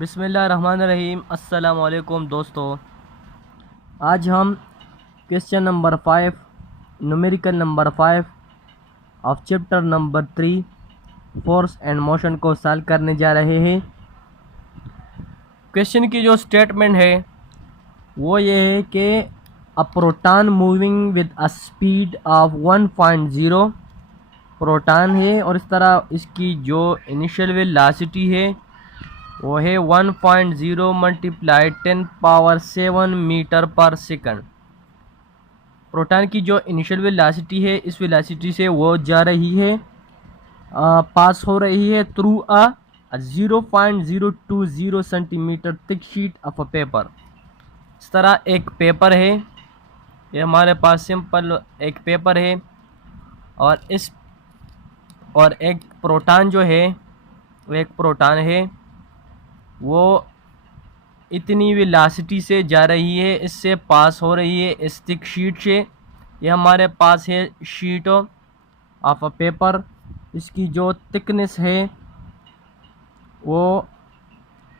बिस्मिल्लाहिर्रहमानिर्रहीम। अस्सलाम वालेकुम दोस्तों, आज हम question number 5 numerical number 5 of chapter number 3 force and motion को सॉल्व करने जा रहे हैं। क्वेश्चन की जो स्टेटमेंट है वो ये है कि a proton moving with a speed of 1.0 proton है और इस तरह इसकी जो इनिशियल वेलोसिटी है वो है 1.0 multiply 10⁻7 metre per second. Proton की जो इनिशियल वेलोसिटी है इस वेलोसिटी से वो जा रही है पास हो रही है through a 0.020 centimetre thick sheet of a paper. इस तरह एक पेपर है, ये हमारे पास सिंपल एक पेपर है और एक प्रोटॉन जो है वो एक प्रोटॉन है वो इतनी वेलोसिटी से जा रही है, इससे पास हो रही है इस थिक शीट से। ये हमारे पास है शीट ऑफ अ पेपर, इसकी जो थिकनेस है वो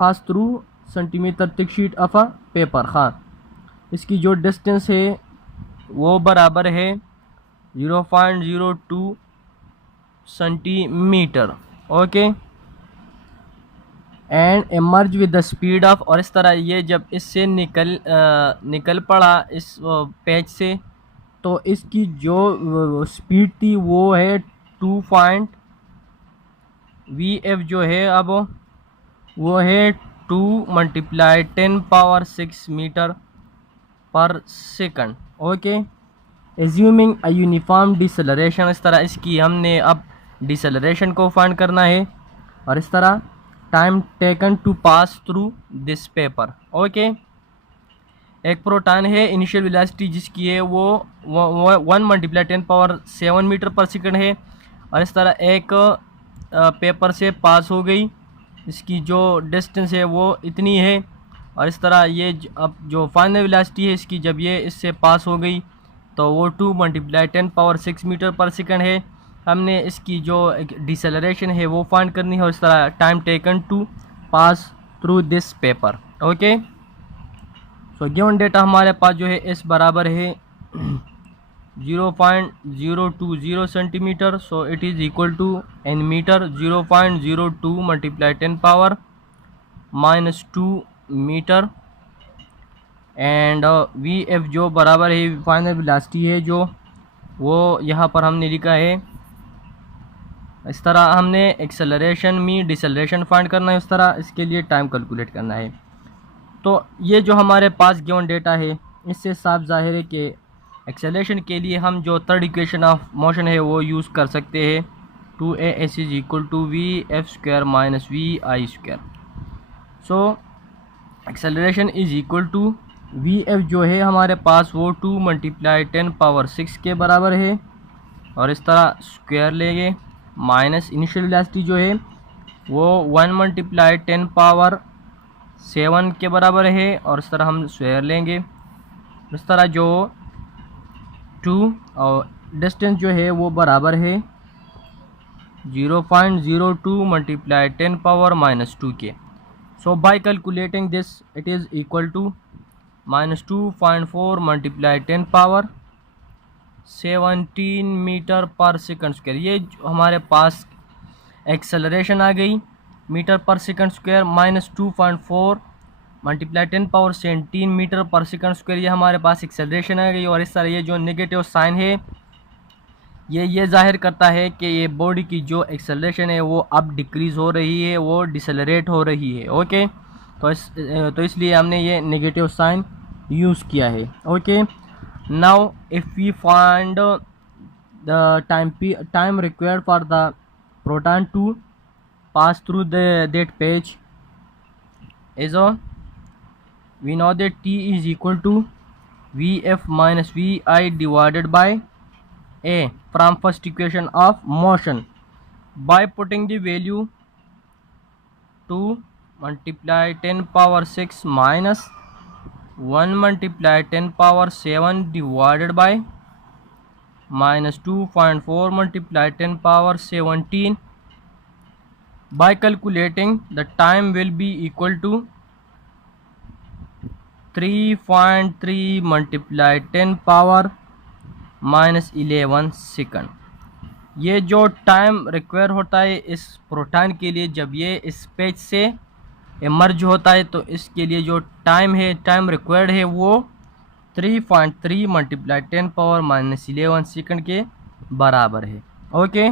pass through centimetre thick sheet of a paper. हाँ, इसकी जो डिस्टेंस है वो बराबर है 0.02 centimetre. Okay, and emerge with the speed of, और इस तरह ये जब इससे निकल पड़ा इस पेज से तो इसकी जो स्पीड थी वो है 2 VF जो है अब वो है 2 multiply 10⁻6 metre per second. Okay, assuming a uniform deceleration, इस तरह इसकी हमने अब डिसलरेशन को फाइंड करना है और इस तरह time taken to pass through this paper. Okay, एक प्रोटॉन है, इनिशियल वेलोसिटी जिसकी है वो 1 मल्टीप्लाई 10⁻7 मीटर पर सेकंड है और इस तरह एक पेपर से पास हो गई, इसकी जो डिस्टेंस है वो इतनी है और इस तरह ये अब जो फाइनल वेलोसिटी है इसकी जब ये इससे पास हो गई तो वो 2 मल्टीप्लाई 10⁻6 मीटर पर सेकंड है। हमने इसकी जो डिसेलरेशन है वो फाइंड करनी है और इस तरह time taken to pass through this paper. Okay, so given data हमारे पास जो है इस बराबर है 0.020 centimetre, so it is equal to in metre 0.02 multiply 10⁻⁻2 metre and VF जो बराबर है फाइनल वेलोसिटी है जो वो यहाँ पर हमने लिखा है। इस तरह हमने एक्सेलरेशन में डिसेलरेशन फाइंड करना है, इस तरह इसके लिए टाइम कैलकुलेट करना है। तो ये जो हमारे पास गिवन डेटा है इससे साफ जाहिर है कि एक्सेलरेशन के लिए हम जो थर्ड इक्वेशन ऑफ मोशन है वो यूज़ कर सकते हैं 2AS is equal to VF² minus VI²। So acceleration is equal to VF जो है हमारे पास वो 2 मल्टीप्लाई 10⁻6 के बराबर है और इस तरह स्क्वायर लेंगे माइनस इनिशियल वेलोसिटी जो है वो 1 मल्टीप्लाई 10⁻7 के बराबर है और इस तरह हम स्क्वायर लेंगे। इस तरह जो 2 और डिस्टेंस जो है वो बराबर है 0.02 मल्टीप्लाई 10⁻⁻2 के। So by calculating this it is equal to -2.4 multiply 10⁻17 metre per second square. ये हमारे पास एक्सेलरेशन आ गई metre per second square, -2.4 multiply 10⁻17 metre per second square, ये हमारे पास एक्सेलरेशन आ गई। और इस तरह ये जो नेगेटिव साइन है ये जाहिर करता है कि ये बॉडी की जो एक्सेलरेशन है वो अब डिक्रीज़ हो रही है, वो डिसेलरेट हो रही है। ओके, तो इसलिए हमने ये नेगेटिव साइन यूज़ किया है। Okay, now if we find the time required for the proton to pass through that page is we know that T is equal to VF minus VI divided by A from first equation of motion. By putting the value 2 multiply 10⁻6 minus 1 multiply 10⁻7 divided by minus 2.4 multiply 10⁻17 by calculating the time will be equal to 3.3 multiply 10 power -11 second. ये जो time require होता है इस proton के लिए जब ये इस पेज से इमर्ज होता है, तो इसके लिए जो टाइम है, टाइम रिक्वायर्ड है वो 3.3 मल्टीप्लाई 10 पावर -11 सेकंड के बराबर है। ओके।